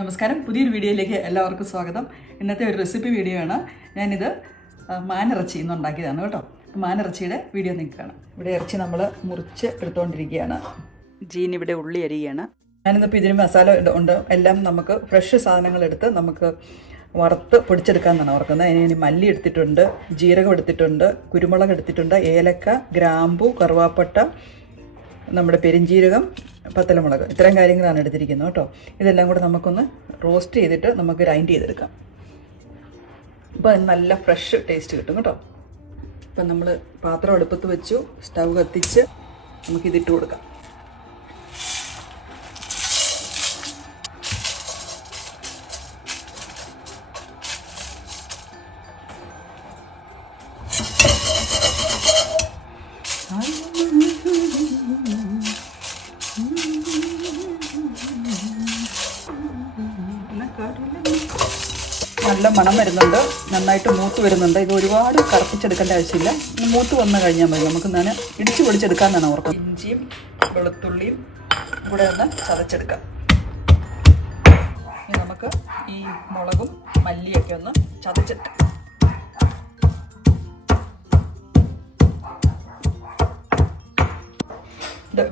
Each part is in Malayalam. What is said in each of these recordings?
നമസ്കാരം. പുതിയൊരു വീഡിയോയിലേക്ക് എല്ലാവർക്കും സ്വാഗതം. ഇന്നത്തെ ഒരു റെസിപ്പി വീഡിയോ ആണ്. ഞാനിത് മാനിറച്ചി ഇന്ന് ഉണ്ടാക്കിയതാണ് കേട്ടോ മാനിറച്ചിയുടെ വീഡിയോ നിങ്ങൾക്ക് കാണാം ഇവിടെ ഇറച്ചി നമ്മൾ മുറിച്ച് എടുത്തുകൊണ്ടിരിക്കുകയാണ്. ജീൻ ഇവിടെ ഉള്ളി അരിയാണ് ഞാനിന്നിപ്പോൾ ഇതിന് മസാല ഉണ്ട്. എല്ലാം നമുക്ക് ഫ്രഷ് സാധനങ്ങൾ എടുത്ത് നമുക്ക് വറുത്ത് പൊടിച്ചെടുക്കാമെന്നാണ് ഓർക്കുന്നത്. അതിന് ഇനി മല്ലി എടുത്തിട്ടുണ്ട് ജീരകം എടുത്തിട്ടുണ്ട് കുരുമുളക് എടുത്തിട്ടുണ്ട് ഏലക്ക ഗ്രാമ്പു കറുവാപ്പട്ട നമ്മുടെ പെരിഞ്ജീരകം പത്തലമുളക്. ഇത്രയും കാര്യങ്ങളാണ് എടുത്തിരിക്കുന്നത് കേട്ടോ. ഇതെല്ലാം കൂടെ നമുക്കൊന്ന് റോസ്റ്റ് ചെയ്തിട്ട് നമുക്ക് ഗ്രൈൻഡ് ചെയ്തെടുക്കാം. അപ്പോൾ നല്ല ഫ്രഷ് ടേസ്റ്റ് കിട്ടും കേട്ടോ. ഇപ്പം നമ്മൾ പാത്രം അടുപ്പത്ത് വെച്ചു സ്റ്റൗ കത്തിച്ച് നമുക്കിതിട്ട് കൊടുക്കാം. നല്ല മണം വരുന്നുണ്ട് നന്നായിട്ട് മൂത്ത് വരുന്നുണ്ട്. ഇത് ഒരുപാട് കറുപ്പിച്ചെടുക്കേണ്ട ആവശ്യമില്ല. ഈ മൂത്ത് വന്നു കഴിഞ്ഞാൽ മതി. നമുക്ക് ഞാൻ ഇടിച്ച് പൊടിച്ചെടുക്കാമെന്നാണ് ഓർക്കുന്നത്. ഇഞ്ചിയും വെളുത്തുള്ളിയും കൂടെ ഒന്ന് ചതച്ചെടുക്കാം. ഇനി നമുക്ക് ഈ മുളകും മല്ലിയൊക്കെ ഒന്ന് ചതച്ചെടുക്കാം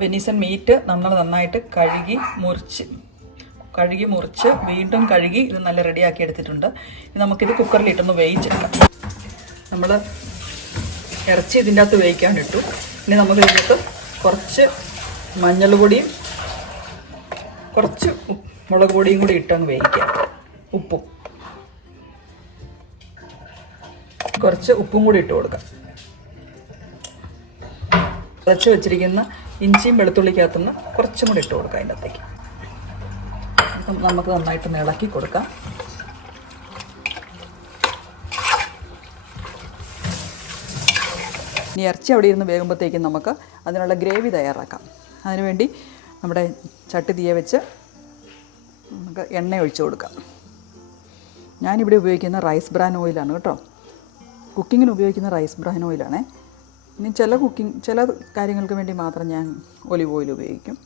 വെനീസൻ മീറ്റ് നമ്മൾ നന്നായിട്ട് കഴുകി മുറിച്ച് കഴുകി മുറിച്ച് വീണ്ടും കഴുകി ഇത് നല്ല റെഡിയാക്കി എടുത്തിട്ടുണ്ട്. നമുക്കിത് കുക്കറിലിട്ടൊന്ന് വേവിച്ചെടുക്കാം. നമ്മൾ ഇറച്ചി ഇതിന്റെ അകത്ത് വേവിക്കാൻ ഇട്ടു ഇനി നമുക്ക് ഇതിനകത്ത് കുറച്ച് മഞ്ഞൾ പൊടിയും കുറച്ച് മുളക് പൊടിയും കൂടി ഇട്ടങ്ങ് വേവിക്കാം. ഉപ്പും. കുറച്ച് ഉപ്പും കൂടി ഇട്ട് കൊടുക്കാം. കുറച്ച് വെച്ചിരിക്കുന്ന ഇഞ്ചിയും വെളുത്തുള്ളിക്കകത്തുനിന്ന് കുറച്ചും കൂടി ഇട്ട് കൊടുക്കാം അതിന്റെ അകത്തേക്ക്. നമുക്ക് നന്നായിട്ട് ഇളക്കി കൊടുക്കാം. ഇനി ഇറച്ചി അവിടെ ഇരുന്ന് വേകുമ്പോഴത്തേക്കും നമുക്ക് അതിനുള്ള ഗ്രേവി തയ്യാറാക്കാം. അതിനുവേണ്ടി നമ്മുടെ ചട്ടി തീയ വെച്ച് നമുക്ക് എണ്ണ ഒഴിച്ചു കൊടുക്കാം. ഞാനിവിടെ ഉപയോഗിക്കുന്ന റൈസ് ബ്രാൻ ഓയിലാണ് കേട്ടോ. കുക്കിങ്ങിന് ഉപയോഗിക്കുന്ന റൈസ് ബ്രാൻ ഓയിലാണേ ഇനി ചില കുക്കിംഗ് ചില കാര്യങ്ങൾക്ക് വേണ്ടി മാത്രം ഞാൻ ഒലിവ് ഓയിൽ ഉപയോഗിക്കും.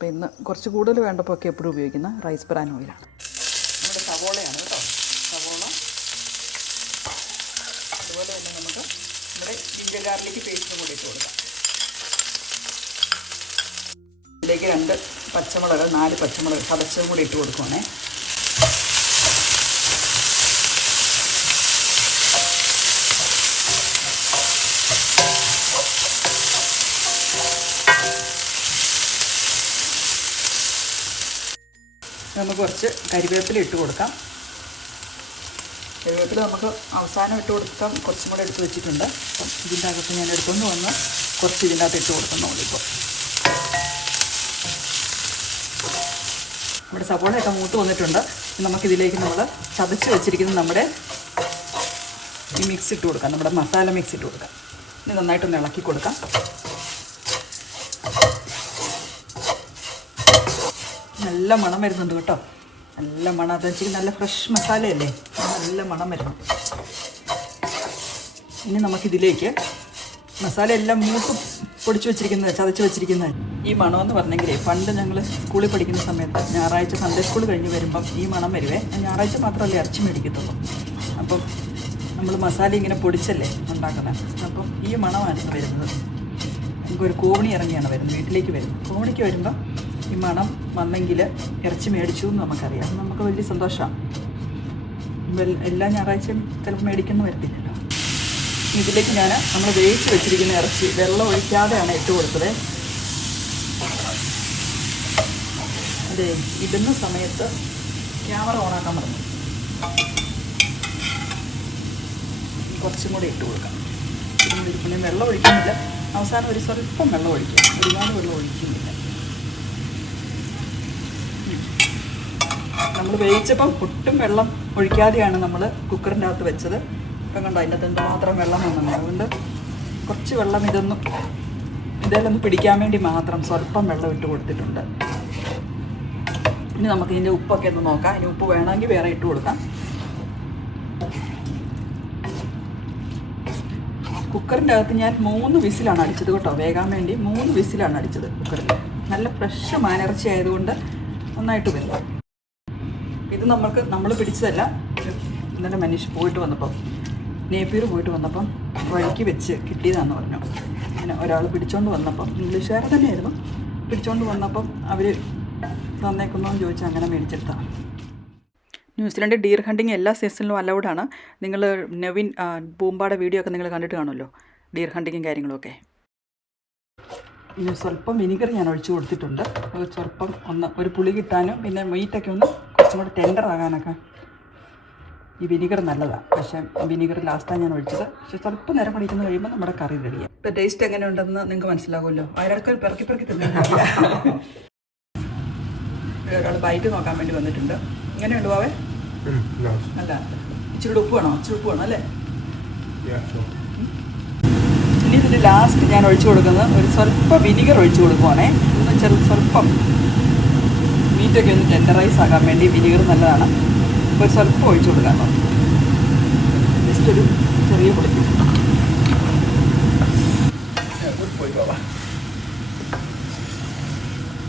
അപ്പോൾ ഇന്ന് കുറച്ച് കൂടുതൽ വേണ്ടപ്പോൾ ഒക്കെ എപ്പോഴും ഉപയോഗിക്കുന്ന റൈസ് ബ്രാൻ ഓയിലാണ് നമ്മുടെ സവോളയാണ് കേട്ടോ. സവോള. അതുപോലെ തന്നെ നമുക്ക് നമ്മുടെ ജിഞ്ചർ ഗാർലിക്ക് പേസ്റ്റും കൂടി ഇട്ട് കൊടുക്കാം. ഇതിലേക്ക് രണ്ട് പച്ചമുളക് നാല് പച്ചമുളക് കടച്ചതും കൂടി ഇട്ട് കൊടുക്കുവാണേ. നമുക്ക് കുറച്ച് കരിവേപ്പില ഇട്ട് കൊടുക്കാം. കരിവേപ്പില നമുക്ക് അവസാനം ഇട്ട് കൊടുക്കാം. കുറച്ചും കൂടെ എടുത്ത് വെച്ചിട്ടുണ്ട്. അപ്പം ഇതിന്റെ അകത്ത് ഞാൻ എടുത്തുകൊണ്ട് വന്ന് കുറച്ച് ഇതിന്റെ അകത്ത് ഇട്ട് കൊടുക്കുന്നുള്ളൂ ഇപ്പോൾ നമ്മുടെ സവോളയൊക്കെ മൂത്ത് വന്നിട്ടുണ്ട്. നമുക്കിതിലേക്ക് നമ്മൾ ചതച്ച് വെച്ചിരിക്കുന്ന നമ്മുടെ ഈ മിക്സ് ഇട്ട് കൊടുക്കാം. നമ്മുടെ മസാല മിക്സ് ഇട്ട് കൊടുക്കാം. ഇനി നന്നായിട്ടൊന്ന് ഇളക്കി കൊടുക്കാം. നല്ല മണം വരുന്നുണ്ട് കേട്ടോ. നല്ല മണം. അത് വെച്ചാൽ നല്ല ഫ്രഷ് മസാലയല്ലേ? നല്ല മണം വരുന്നു ഇനി നമുക്കിതിലേക്ക് മസാല എല്ലാം മൂത്ത് പൊടിച്ച് വെച്ചിരിക്കുന്നത് ചതച്ച് വെച്ചിരിക്കുന്നത്. ഈ മണമെന്ന് പറഞ്ഞെങ്കിലേ പണ്ട് ഞങ്ങൾ സ്കൂളിൽ പഠിക്കുന്ന സമയത്ത് ഞായറാഴ്ച സൺഡേ സ്കൂൾ കഴിഞ്ഞ് വരുമ്പം ഈ മണം വരുവേ. ഞായറാഴ്ച മാത്രമല്ലേ ഇറച്ചി മേടിക്കത്തുള്ളൂ. അപ്പം നമ്മൾ മസാല ഇങ്ങനെ പൊടിച്ചല്ലേ ഉണ്ടാക്കുന്നത് അപ്പം ഈ മണമായിരുന്നു വരുന്നത്. നമുക്കൊരു കോവണി ഇറങ്ങിയാണ് വരുന്നത്. വീട്ടിലേക്ക് വരുന്നത്. കോവണിക്ക് വരുമ്പോൾ ഈ മണം വന്നെങ്കിൽ ഇറച്ചി മേടിച്ചു എന്ന് നമുക്കറിയാം. നമുക്ക് വലിയ സന്തോഷമാണ് എല്ലാ ഞായറാഴ്ചയും ചിലപ്പോൾ മേടിക്കുന്നു വരത്തില്ലല്ലോ. ഇതിലേക്ക് ഞാൻ നമ്മൾ വേവിച്ച് വെച്ചിരിക്കുന്ന ഇറച്ചി വെള്ളം ഒഴിക്കാതെയാണ് ഇട്ട് കൊടുത്തത്. അതെ ഇടുന്ന സമയത്ത് ക്യാമറ ഓണാക്കാൻ പറഞ്ഞു. കുറച്ചും കൂടി ഇട്ട് കൊടുക്കാം. പിന്നെ വെള്ളം ഒഴിക്കുന്നില്ല. അവസാനം ഒരു സ്വല്പം വെള്ളം ഒഴിക്കുക ഒരുപാട് വെള്ളം ഒഴിക്കുന്നില്ല. നമ്മൾ വേവിച്ചപ്പം ഒട്ടും വെള്ളം ഒഴിക്കാതെയാണ് നമ്മൾ കുക്കറിന്റെ അകത്ത് വെച്ചത്. ഇപ്പം കണ്ടോ അതിന്റെ അകത്ത് എന്തുമാത്രം വെള്ളം വന്നത് അതുകൊണ്ട് കുറച്ച് വെള്ളം ഇതൊന്നും ഇതെല്ലാം പിടിക്കാൻ വേണ്ടി മാത്രം സ്വല്പം വെള്ളം ഇട്ട് കൊടുത്തിട്ടുണ്ട്. ഇനി നമുക്ക് ഇതിന്റെ ഉപ്പൊക്കെ ഒന്ന് നോക്കാം. ഇനി ഉപ്പ് വേണമെങ്കിൽ വേറെ ഇട്ട് കൊടുക്കാം. കുക്കറിന്റെ അകത്ത് ഞാൻ മൂന്ന് വിസിലാണ് അടിച്ചത് കേട്ടോ. വേകാൻ വേണ്ടി മൂന്ന് വിസിലാണ് അടിച്ചത് കുക്കറിൽ. നല്ല ഫ്രഷ് മാനിറച്ചി ആയതുകൊണ്ട് നന്നായിട്ട് വെന്തു. ഇത് നമ്മൾക്ക് നമ്മൾ പിടിച്ചതല്ല. ഇന്നലെ മനീഷ് പോയിട്ട് വന്നപ്പം നേപ്പിയർ പോയിട്ട് വന്നപ്പം വഴിക്ക് വെച്ച് കിട്ടിയതാണെന്ന് പറഞ്ഞു. അങ്ങനെ ഒരാൾ പിടിച്ചോണ്ട് വന്നപ്പം ഇംഗ്ലീഷുകാരെ തന്നെയായിരുന്നു. പിടിച്ചോണ്ട് വന്നപ്പം അവർ തന്നേക്കുന്നോന്ന് ചോദിച്ചാൽ അങ്ങനെ മേടിച്ചെടുത്താണ് ന്യൂസിലൻഡ് ഡീർ ഹണ്ടിങ് എല്ലാ സീസണിലും അലൗഡാണ് നിങ്ങൾ നവീൻ ബൂമ്പാടെ വീഡിയോ ഒക്കെ നിങ്ങൾ കണ്ടിട്ട് കാണുമല്ലോ? ഡീർ ഹണ്ടിങ്ങും കാര്യങ്ങളൊക്കെ ഇനി സ്വല്പം വിനിഗർ ഞാൻ ഒഴിച്ചു കൊടുത്തിട്ടുണ്ട്. സ്വല്പം ഒന്ന് ഒരു പുളി കിട്ടാനും പിന്നെ മീറ്റൊക്കെ ഒന്ന് കുറച്ചും കൂടി ടെൻഡർ ആകാനൊക്കെ ഈ വിനിഗർ നല്ലതാണ് പക്ഷേ വിനിഗർ ലാസ്റ്റാണ് ഞാൻ ഒഴിച്ചത് പക്ഷേ സ്വല്പം നേരം പഠിക്കുന്ന കഴിയുമ്പോൾ നമ്മുടെ കറി റെഡിയാണ് ഇപ്പം ടേസ്റ്റ് എങ്ങനെ ഉണ്ടെന്ന് നിങ്ങൾക്ക് മനസ്സിലാകുമല്ലോ. അയാൾക്ക് പെറുക്കി പെറുക്കി തിന്നിട്ടില്ല ഒരാൾ ബൈക്ക് നോക്കാൻ വേണ്ടി വന്നിട്ടുണ്ട്. എങ്ങനെയുണ്ട് ബാവേ. അല്ല ഇച്ചിരി ഉപ്പ് വേണോ? ഇച്ചിരി ഉപ്പ് വേണോ അല്ലേ? ഇനി ഇതിന്റെ ലാസ്റ്റ് ഞാൻ ഒഴിച്ചു കൊടുക്കുന്നത് ഒരു സ്വല്പം വിനിഗർ ഒഴിച്ചു കൊടുക്കുവാണേ. ചെറു സ്വല്പം മീറ്റൊക്കെ ഒന്ന് ടെൻഡറൈസ് ആകാൻ വേണ്ടി വിനീഗർ നല്ലതാണ്. അപ്പോൾ ഒരു സ്വല്പം ഒഴിച്ചു കൊടുക്കാം ജസ്റ്റ് ഒരു ചെറിയ പൊടിക്കും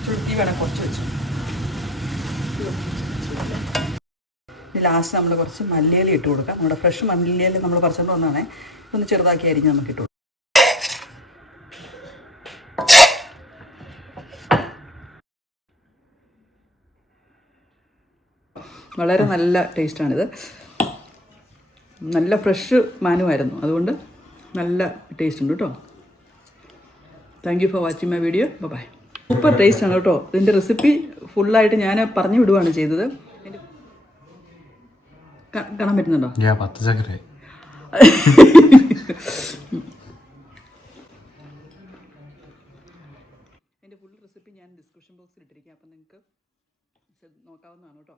ചുരുട്ടി വേണം കുറച്ച് വെച്ചു. ലാസ്റ്റ് നമ്മൾ കുറച്ച് മല്ലിയില ഇട്ട് കൊടുക്കാം. നമ്മുടെ ഫ്രഷ് മല്ലിയില നമ്മൾ പറിച്ചുകൊണ്ട് വന്നതാണേ. ഒന്ന് ചെറുതാക്കി അരിഞ്ഞ് നമുക്ക് ഇട്ട് വളരെ നല്ല ടേസ്റ്റാണിത്. നല്ല ഫ്രഷ് മാനുമായിരുന്നു അതുകൊണ്ട് നല്ല ടേസ്റ്റ് ഉണ്ട് കേട്ടോ. Thank you for watching my video bye super taste ആണ് കേട്ടോ. ഇതിന്റെ റെസിപ്പി ഫുള്ളായിട്ട് ഞാൻ പറഞ്ഞു വിടുവാണ് ചെയ്തത്. കാണാൻ പറ്റുന്നുണ്ടോ? എന്റെ ഫുൾ റെസിപ്പി ഞാൻ ഡിസ്ക്രിപ്ഷൻ ബോക്സിൽ ഇട്ടിരിക്കാം അപ്പം നിങ്ങൾക്ക് നോക്കാവുന്നതാണ് കേട്ടോ.